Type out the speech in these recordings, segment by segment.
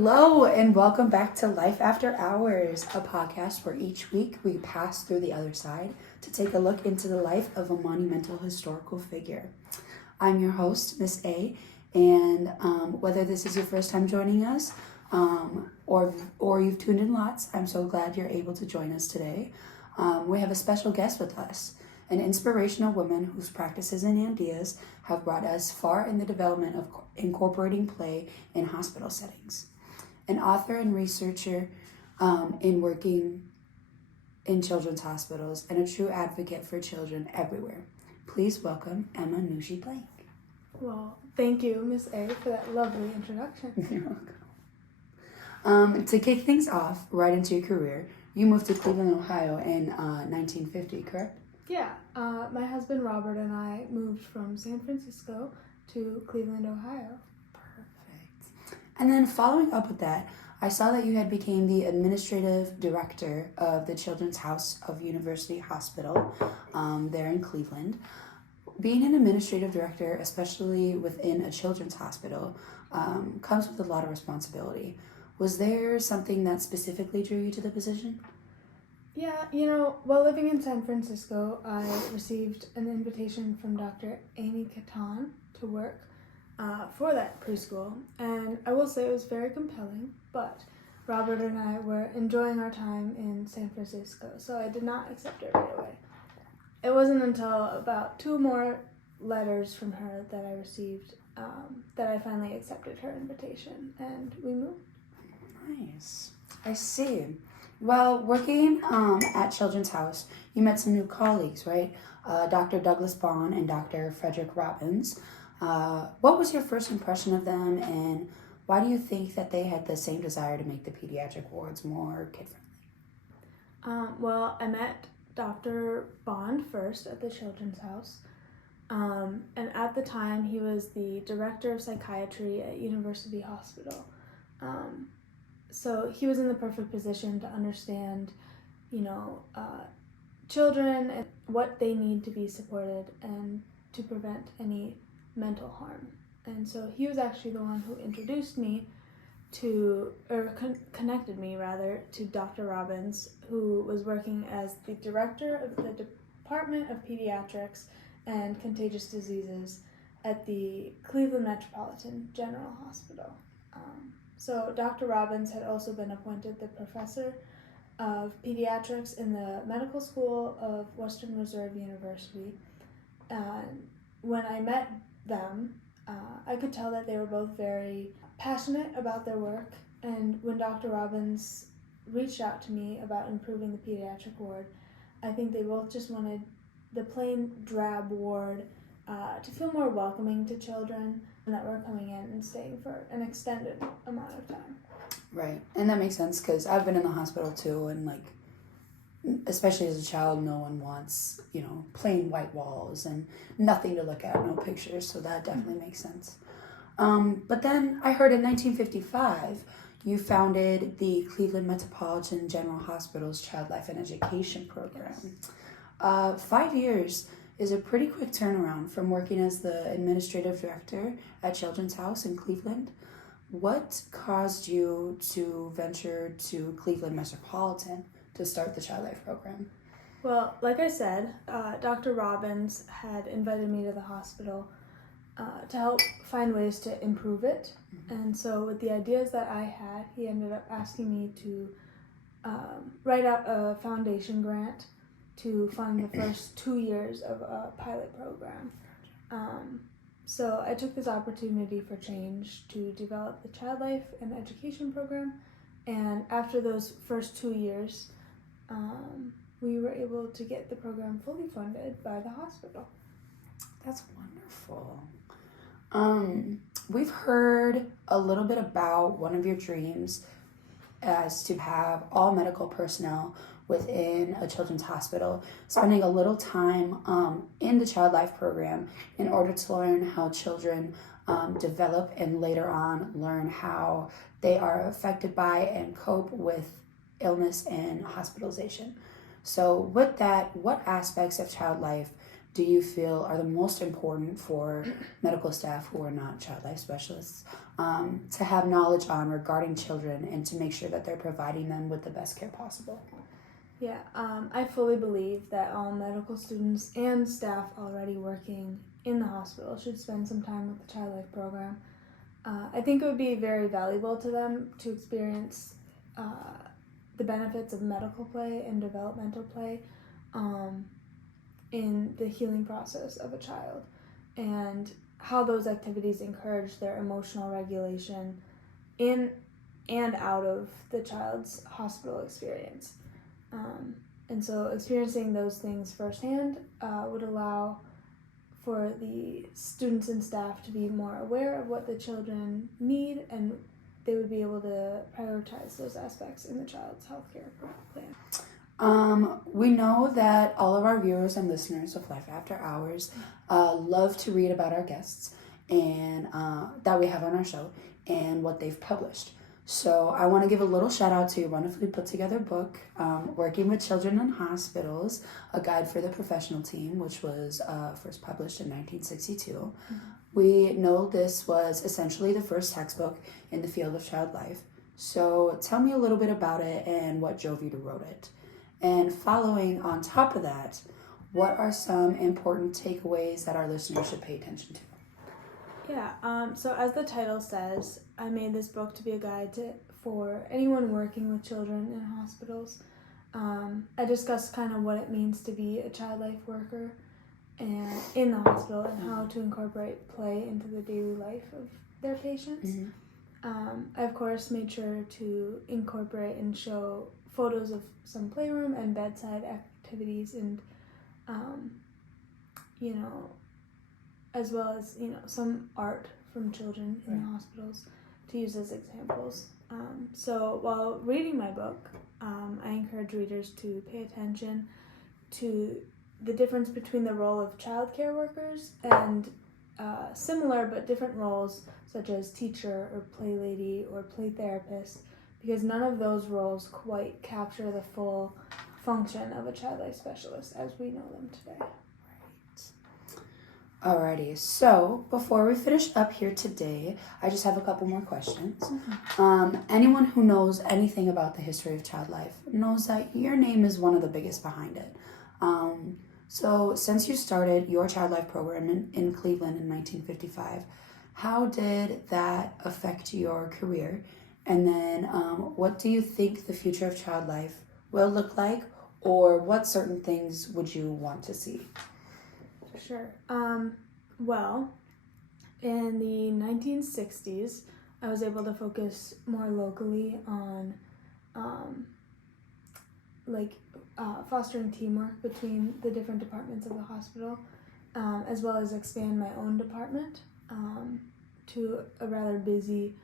Hello, and welcome back to Life After Hours, a podcast where each week we pass through the other side to take a look into the life of a monumental historical figure. I'm your host, Miss A, and whether this is your first time joining us or you've tuned in lots, I'm so glad you're able to join us today. We have a special guest with us, an inspirational woman whose practices and ideas have brought us far in the development of incorporating play in hospital settings. An author and researcher in working in children's hospitals and a true advocate for children everywhere. Please welcome Emma Nushi Blank. Well, thank you, Miss A, for that lovely introduction. You're welcome. To kick things off right into your career, you moved to Cleveland, Ohio in 1950, correct? Yeah, my husband Robert and I moved from San Francisco to Cleveland, Ohio. Perfect. And then following up with that, I saw that you had became the administrative director of the Children's House of University Hospital there in Cleveland. Being an administrative director, especially within a children's hospital, comes with a lot of responsibility. Was there something that specifically drew you to the position? Yeah, while living in San Francisco, I received an invitation from Dr. Amy Catan to work for that preschool, and I will say it was very compelling, but Robert and I were enjoying our time in San Francisco, so I did not accept it right away. It wasn't until about 2 more letters from her that I received that I finally accepted her invitation, and we moved. Nice. I see. Well, working at Children's House, you met some new colleagues, right? Dr. Douglas Bond and Dr. Frederick Robbins. What was your first impression of them, and why do you think that they had the same desire to make the pediatric wards more kid-friendly? Well, I met Dr. Bond first at the Children's House, and at the time he was the director of psychiatry at University Hospital. So he was in the perfect position to understand, children and what they need to be supported and to prevent any mental harm. And so he was actually the one who introduced me connected me to Dr. Robbins, who was working as the director of the Department of Pediatrics and Contagious Diseases at the Cleveland Metropolitan General Hospital. So Dr. Robbins had also been appointed the professor of pediatrics in the medical school of Western Reserve University. When I met them, I could tell that they were both very passionate about their work, and when Dr. Robbins reached out to me about improving the pediatric ward, I think they both just wanted the plain drab ward to feel more welcoming to children that were coming in and staying for an extended amount of time. Right, and that makes sense because I've been in the hospital too, and especially as a child, no one wants, plain white walls and nothing to look at, no pictures, so that definitely makes sense. But then I heard in 1955, you founded the Cleveland Metropolitan General Hospital's Child Life and Education Program. Yes. 5 years is a pretty quick turnaround from working as the administrative director at Children's House in Cleveland. What caused you to venture to Cleveland Metropolitan to start the Child Life program? Well, like I said, Dr. Robbins had invited me to the hospital to help find ways to improve it. Mm-hmm. And so with the ideas that I had, he ended up asking me to write out a foundation grant to fund the first 2 years of a pilot program. So I took this opportunity for change to develop the Child Life and Education program, and after those first 2 years, we were able to get the program fully funded by the hospital. That's wonderful. We've heard a little bit about one of your dreams as to have all medical personnel within a children's hospital spending a little time in the Child Life program in order to learn how children develop and later on learn how they are affected by and cope with illness and hospitalization. So with that, what aspects of Child Life do you feel are the most important for medical staff who are not child life specialists to have knowledge on regarding children and to make sure that they're providing them with the best care possible? Yeah, I fully believe that all medical students and staff already working in the hospital should spend some time with the Child Life program. I think it would be very valuable to them to experience the benefits of medical play and developmental play in the healing process of a child, and how those activities encourage their emotional regulation in and out of the child's hospital experience. And so experiencing those things firsthand would allow for the students and staff to be more aware of what the children need, and they would be able to prioritize those aspects in the child's healthcare plan. We know that all of our viewers and listeners of Life After Hours love to read about our guests and that we have on our show and what they've published. So I want to give a little shout out to your wonderfully put together book, Working with Children in Hospitals, A Guide for the Professional Team, which was first published in 1962. Mm-hmm. We know this was essentially the first textbook in the field of child life. So tell me a little bit about it and what drove you to write it. And following on top of that, what are some important takeaways that our listeners should pay attention to? Yeah, so as the title says, I made this book to be a guide for anyone working with children in hospitals. I discussed kind of what it means to be a child life worker and in the hospital and how to incorporate play into the daily life of their patients. Mm-hmm. I, of course, made sure to incorporate and show photos of some playroom and bedside activities and, as well as, some art from children in the hospitals to use as examples. So while reading my book, I encourage readers to pay attention to the difference between the role of child care workers and similar but different roles such as teacher or play lady or play therapist, because none of those roles quite capture the full function of a child life specialist as we know them today. Alrighty, so before we finish up here today, I just have a couple more questions. Mm-hmm. Anyone who knows anything about the history of child life knows that your name is one of the biggest behind it. So since you started your child life program in Cleveland in 1955, how did that affect your career? And then what do you think the future of child life will look like, or what certain things would you want to see? Sure. Well, in the 1960s, I was able to focus more locally on fostering teamwork between the different departments of the hospital, as well as expand my own department to a rather busy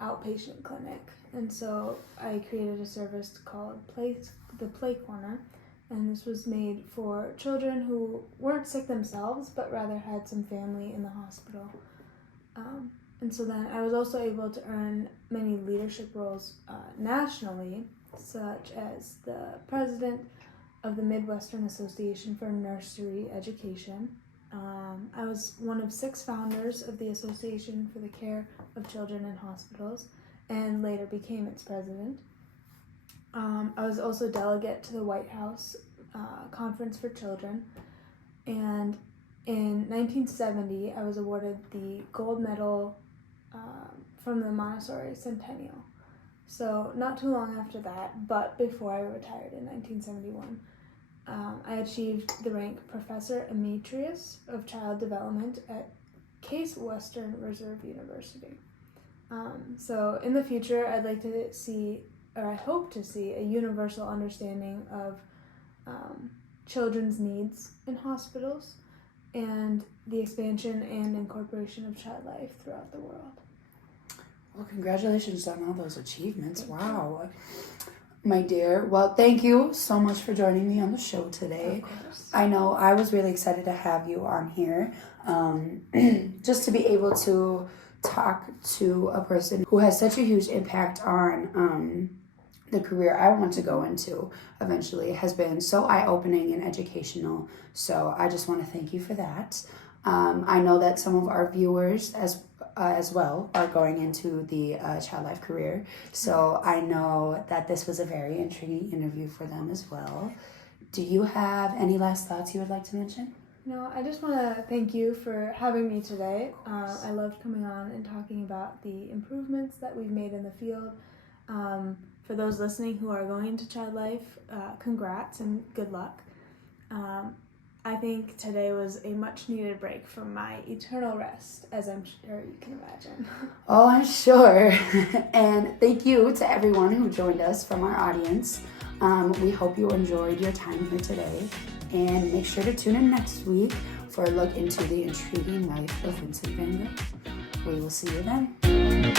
outpatient clinic. And so I created a service called the Play Corner, and this was made for children who weren't sick themselves, but rather had some family in the hospital. And so then I was also able to earn many leadership roles nationally, such as the president of the Midwestern Association for Nursery Education. I was one of 6 founders of the Association for the Care of Children in Hospitals, and later became its president. I was also delegate to the White House Conference for Children, and in 1970 I was awarded the gold medal from the Montessori Centennial. So not too long after that, but before I retired in 1971, I achieved the rank Professor Emeritus of Child Development at Case Western Reserve University. So in the future, I'd like to see, or I hope to see, a universal understanding of children's needs in hospitals and the expansion and incorporation of child life throughout the world. Well, congratulations on all those achievements. Wow. My dear, well, thank you so much for joining me on the show today. Of course. I know I was really excited to have you on here, just to be able to talk to a person who has such a huge impact on the career I want to go into eventually has been so eye-opening and educational. So I just want to thank you for that. I know that some of our viewers as well are going into the child life career. So I know that this was a very intriguing interview for them as well. Do you have any last thoughts you would like to mention? No, I just want to thank you for having me today. I loved coming on and talking about the improvements that we've made in the field. For those listening who are going into child life, congrats and good luck. I think today was a much needed break from my eternal rest, as I'm sure you can imagine. Oh, I'm sure. And thank you to everyone who joined us from our audience. We hope you enjoyed your time here today. And make sure to tune in next week for a look into the intriguing life of Vincent van Gogh. We will see you then.